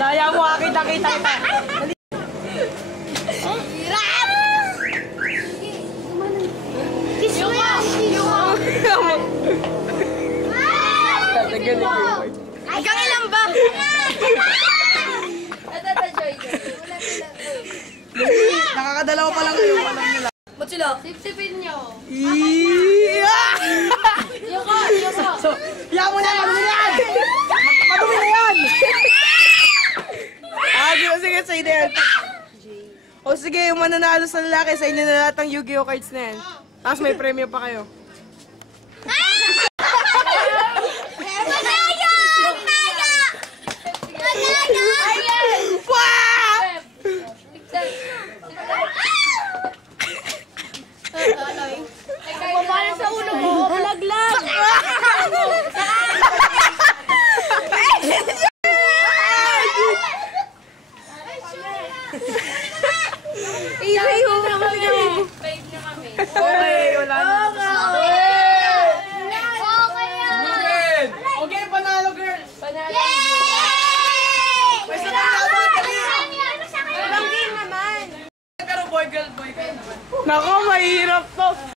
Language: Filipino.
Daya mo, kita. Hanggang ilan ba? Nakakadalawa pa lang kayo, alam nila. Ba't sila? Sipsipin nyo. Yuko. So, yan mo na, madumi na yan! Madumi na yan! Sige, say there. O sige, yung mananalo sa lalaki, sa inyo na lahat ang Yu-Gi-Oh cards na yan. Tapos may premyo pa kayo. Pabalik sa ulo mo. Laglag. Easy ho. Babe na kami. Okay, wala na. Okay, panalo girl. Panalo. May sa panalo. Walang game naman. Pero boy girl naman. Nako, mahirap to.